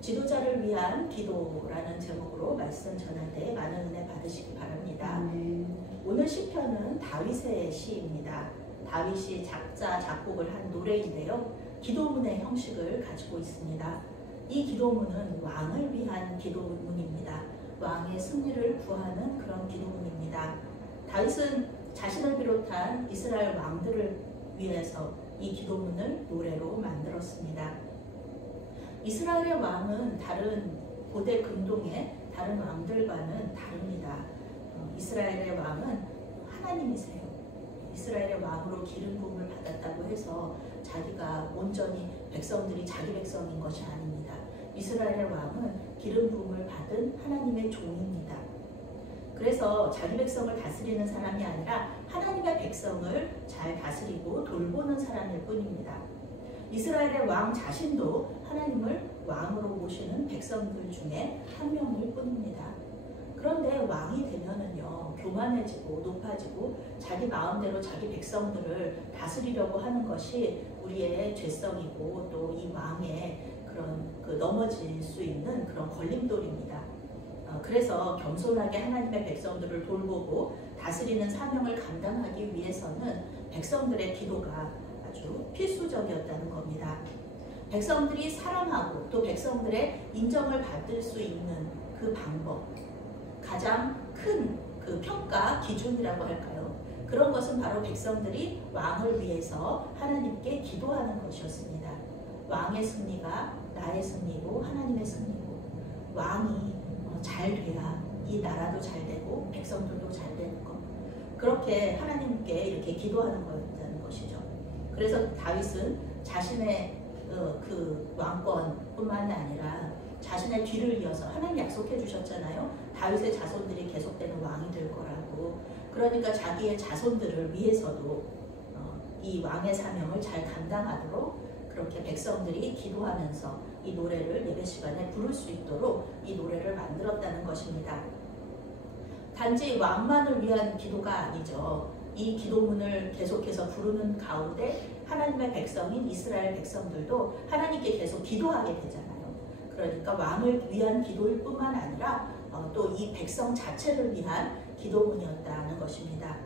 지도자를 위한 기도라는 제목으로 말씀 전할 때 많은 은혜 받으시기 바랍니다. 오늘 시편은 다윗의 시입니다. 다윗이 작사, 작곡을 한 노래인데요. 기도문의 형식을 가지고 있습니다. 이 기도문은 왕을 위한 기도문입니다. 왕의 승리를 구하는 그런 기도문입니다. 다윗은 자신을 비롯한 이스라엘 왕들을 위해서 이 기도문을 노래로 만들었습니다. 이스라엘의 왕은 다른 고대 근동의 다른 왕들과는 다릅니다. 이스라엘의 왕은 하나님이세요. 이스라엘의 왕으로 기름 부음을 받았다고 해서 자기가 온전히 백성들이 자기 백성인 것이 아닙니다. 이스라엘의 왕은 기름 부음을 받은 하나님의 종입니다. 그래서 자기 백성을 다스리는 사람이 아니라 하나님의 백성을 잘 다스리고 돌보는 사람일 뿐입니다. 이스라엘의 왕 자신도 하나님을 왕으로 모시는 백성들 중에 한 명일 뿐입니다. 그런데 왕이 되면은요, 교만해지고 높아지고 자기 마음대로 자기 백성들을 다스리려고 하는 것이 우리의 죄성이고 또 이 왕의 그런 넘어질 수 있는 그런 걸림돌입니다. 그래서 겸손하게 하나님의 백성들을 돌보고 다스리는 사명을 감당하기 위해서는 백성들의 기도가 아주 필수적이었다는 겁니다. 백성들이 사랑하고 또 백성들의 인정을 받을 수 있는 그 방법, 가장 큰 그 평가 기준이라고 할까요? 그런 것은 바로 백성들이 왕을 위해서 하나님께 기도하는 것이었습니다. 왕의 승리가 나의 승리고 하나님의 승리고, 왕이 잘 돼야 이 나라도 잘 되고 백성들도 잘 되는 것, 그렇게 하나님께 이렇게 기도하는 거였다는 것이죠. 그래서 다윗은 자신의 그 왕권뿐만이 아니라 자신의 뒤를 이어서 하나님 약속해 주셨잖아요. 다윗의 자손들이 계속되는 왕이 될 거라고. 그러니까 자기의 자손들을 위해서도 이 왕의 사명을 잘 감당하도록 그렇게 백성들이 기도하면서 이 노래를 예배 시간에 부를 수 있도록 이 노래를 만들었다는 것입니다. 단지 왕만을 위한 기도가 아니죠. 이 기도문을 계속해서 부르는 가운데 하나님의 백성인 이스라엘 백성들도 하나님께 계속 기도하게 되잖아요. 그러니까 왕을 위한 기도일 뿐만 아니라 또 이 백성 자체를 위한 기도문이었다는 것입니다.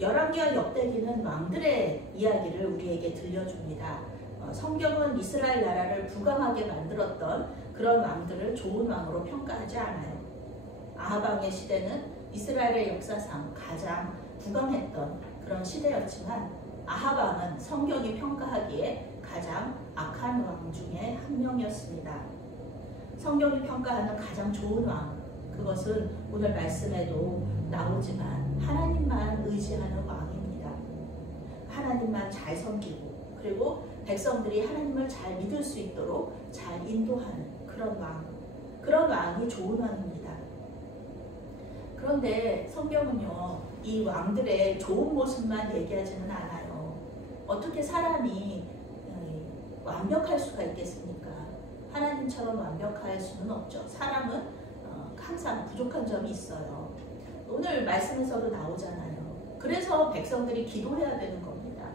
열왕기와 역대기는 왕들의 이야기를 우리에게 들려줍니다. 성경은 이스라엘 나라를 부강하게 만들었던 그런 왕들을 좋은 왕으로 평가하지 않아요. 아합 왕의 시대는 이스라엘의 역사상 가장 부강했던 그런 시대였지만 아합 왕은 성경이 평가하기에 가장 악한 왕 중에 한 명이었습니다. 성경이 평가하는 가장 좋은 왕, 그것은 오늘 말씀에도 나오지만 하나님만 의지하는 왕입니다. 하나님만 잘 섬기고 그리고 백성들이 하나님을 잘 믿을 수 있도록 잘 인도하는 그런 왕, 그런 왕이 좋은 왕입니다. 그런데 성경은요, 이 왕들의 좋은 모습만 얘기하지는 않아요. 어떻게 사람이 완벽할 수가 있겠습니까? 하나님처럼 완벽할 수는 없죠. 사람은 항상 부족한 점이 있어요. 오늘 말씀에서도 나오잖아요. 그래서 백성들이 기도해야 되는 겁니다.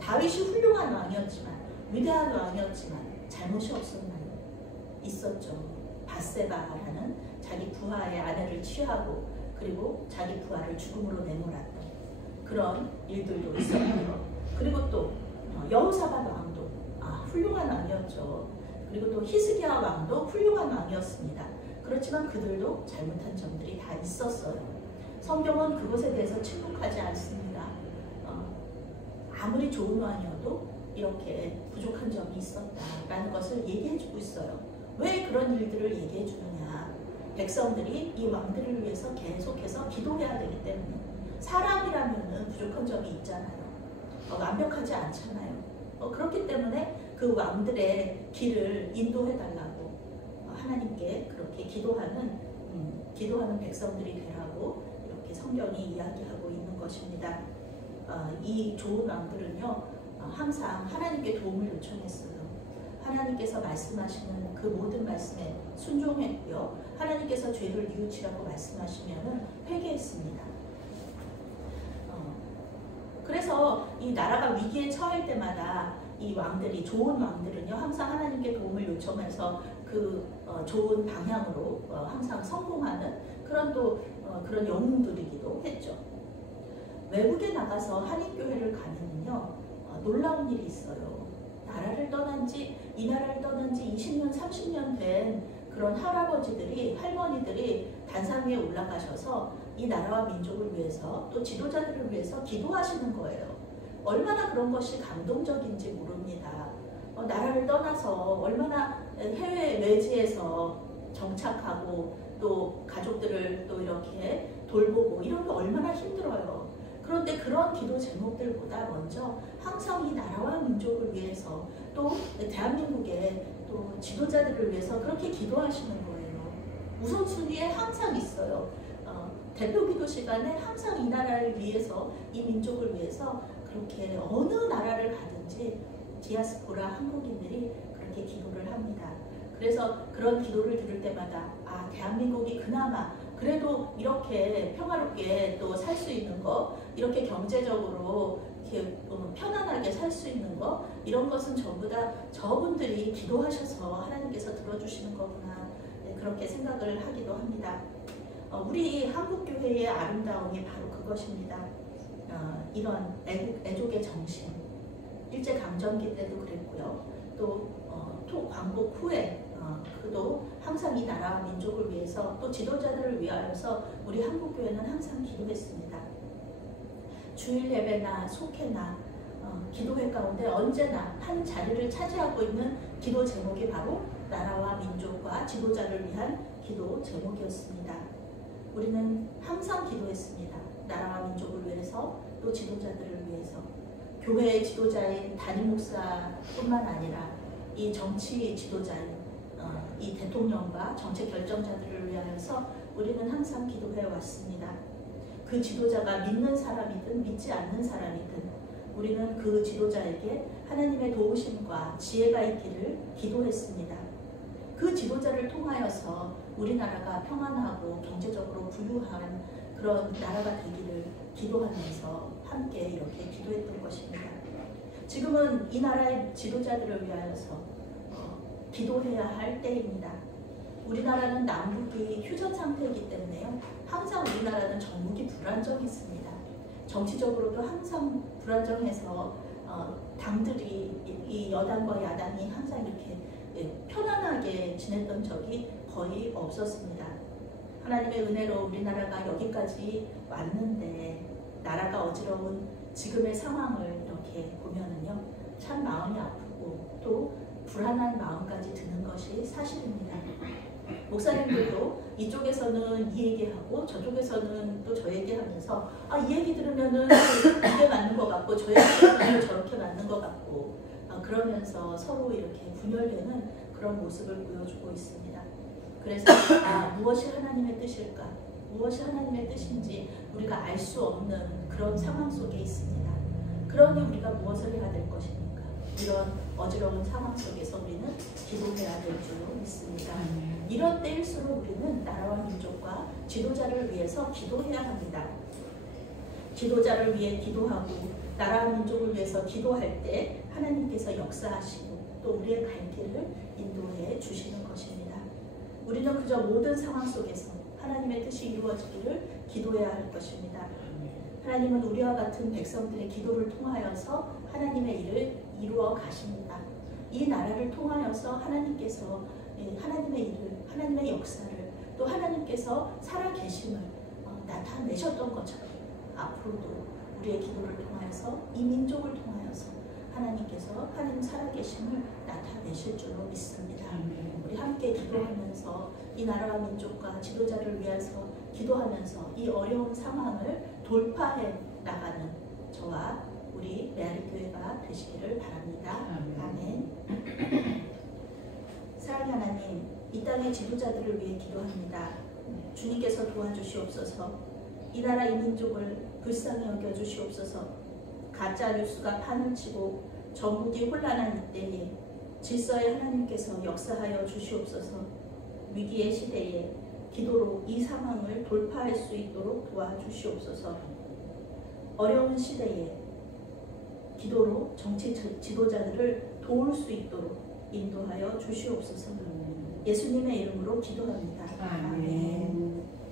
다윗이 훌륭한 왕이었지만, 위대한 왕이었지만 잘못이 없었나요? 있었죠. 밧세바라는 자기 부하의 아내를 취하고 그리고 자기 부하를 죽음으로 내몰았던 그런 일들도 있었고요. 그리고 또 여호사밧 왕도 훌륭한 왕이었죠. 그리고 또 히스기야 왕도 훌륭한 왕이었습니다. 그렇지만 그들도 잘못한 점들이 다 있었어요. 성경은 그것에 대해서 침묵하지 않습니다. 아무리 좋은 왕이어도 이렇게 부족한 점이 있었다라는 것을 얘기해주고 있어요. 왜 그런 일들을 얘기해주느냐? 백성들이 이 왕들을 위해서 계속해서 기도해야 되기 때문에. 사람이라면 부족한 점이 있잖아요. 완벽하지 않잖아요. 그렇기 때문에 그 왕들의 길을 인도해달라고 하나님께 그렇게 기도하는 백성들이 되라고 이렇게 성경이 이야기하고 있는 것입니다. 이 좋은 왕들은요, 항상 하나님께 도움을 요청했어요. 하나님께서 말씀하시는 그 모든 말씀에 순종했고요. 하나님께서 죄를 뉘우치라고 말씀하시면 회개했습니다. 그래서 이 나라가 위기에 처할 때마다 이 왕들이, 좋은 왕들은요, 항상 하나님께 도움을 요청해서 좋은 방향으로 항상 성공하는 그런 그런 영웅들이기도 했죠. 외국에 나가서 한인교회를 가면요, 놀라운 일이 있어요. 나라를 떠난 지, 이 나라를 떠난 지 20년, 30년 된 그런 할아버지들이, 할머니들이 단상 위에 올라가셔서 이 나라와 민족을 위해서 또 지도자들을 위해서 기도하시는 거예요. 얼마나 그런 것이 감동적인지 모릅니다. 나라를 떠나서 얼마나 해외 외지에서 정착하고 또 가족들을 또 이렇게 돌보고 이런 게 얼마나 힘들어요. 그런데 그런 기도 제목들보다 먼저 항상 이 나라와 민족을 위해서 또 대한민국의 또 지도자들을 위해서 그렇게 기도하시는 거예요. 우선순위에 항상 있어요. 대표 기도 시간에 항상 이 나라를 위해서, 이 민족을 위해서 그렇게 어느 나라를 가든지 디아스포라 한국인들이 그렇게 기도를 합니다. 그래서 그런 기도를 들을 때마다 대한민국이 그나마 그래도 이렇게 평화롭게 또 살 수 있는 거, 이렇게 경제적으로 이렇게 편안하게 살 수 있는 거, 이런 것은 전부 다 저분들이 기도하셔서 하나님께서 들어주시는 거구나, 그렇게 생각을 하기도 합니다. 우리 한국교회의 아름다움이 바로 그것입니다. 이런 애족의 정신, 일제강점기 때도 그랬고요. 또 광복 후에 그도 항상 이 나라와 민족을 위해서 또 지도자들을 위하여서 우리 한국교회는 항상 기도했습니다. 주일 예배나 속회나 기도회 가운데 언제나 한 자리를 차지하고 있는 기도 제목이 바로 나라와 민족과 지도자를 위한 기도 제목이었습니다. 우리는 항상 기도했습니다. 나라와 민족을 위해서 또 지도자들을 위해서. 교회의 지도자인 담임 목사뿐만 아니라 이 정치 지도자인 이 대통령과 정책 결정자들을 위하여서 우리는 항상 기도해 왔습니다. 그 지도자가 믿는 사람이든 믿지 않는 사람이든 우리는 그 지도자에게 하나님의 도우심과 지혜가 있기를 기도했습니다. 그 지도자를 통하여서 우리나라가 평안하고 경제적으로 부유한 그런 나라가 되기를 기도하면서 함께 이렇게 기도했던 것입니다. 지금은 이 나라의 지도자들을 위하여서 기도해야 할 때입니다. 우리나라는 남북이 휴전 상태이기 때문에요. 항상 우리나라는 전국이 불안정했습니다. 정치적으로도 항상 불안정해서 당들이, 이 여당과 야당이 항상 이렇게 편안하게 지냈던 적이 거의 없었습니다. 하나님의 은혜로 우리나라가 여기까지 왔는데 나라가 어지러운 지금의 상황을 이렇게 보면은요, 참 마음이 아프고 또 불안한 마음까지 드는 것이 사실입니다. 목사님들도 이쪽에서는 이 얘기하고 저쪽에서는 또 저 얘기하면서 이 얘기 들으면은 이게 맞는 것 같고 저 얘기 들으면 저렇게 맞는 것 같고 그러면서 서로 이렇게 분열되는 그런 모습을 보여주고 있습니다. 그래서 무엇이 하나님의 뜻일까? 무엇이 하나님의 뜻인지 우리가 알 수 없는 그런 상황 속에 있습니다. 그러니 우리가 무엇을 해야 될 것입니까? 이런 어지러운 상황 속에서 우리는 기도해야 될 줄로 믿습니다. 이런 때일수록 우리는 나라와 민족과 지도자를 위해서 기도해야 합니다. 지도자를 위해 기도하고 나라와 민족을 위해서 기도할 때 하나님께서 역사하시고 또 우리의 갈 길을 인도해 주시는 것입니다. 우리는 그저 모든 상황 속에서 하나님의 뜻이 이루어지기를 기도해야 할 것입니다. 하나님은 우리와 같은 백성들의 기도를 통하여서 하나님의 일을 이루어 가십니다. 이 나라를 통하여서 하나님께서 하나님의 일을, 하나님의 역사를 또 하나님께서 살아계심을 나타내셨던 것처럼 앞으로도 우리의 기도를 통하여서 이 민족을 통하여서 하나님께서 하나님 살아계심을 나타내실 줄로 믿습니다. 우리 함께 기도하면서 이 나라와 민족과 지도자를 위해서 기도하면서 이 어려운 상황을 돌파해 나가는 저와 우리 메아리교회가 되시기를 바랍니다. 아멘. 사랑의 하나님, 이 땅의 지도자들을 위해 기도합니다. 주님께서 도와주시옵소서. 이 나라 이 민족을 불쌍히 여겨주시옵소서. 가짜 뉴스가 판을 치고 전국이 혼란한 이때에 질서의 하나님께서 역사하여 주시옵소서. 위기의 시대에 기도로 이 상황을 돌파할 수 있도록 도와주시옵소서. 어려운 시대에 기도로 정치 지도자들을 도울 수 있도록 인도하여 주시옵소서. 예수님의 이름으로 기도합니다.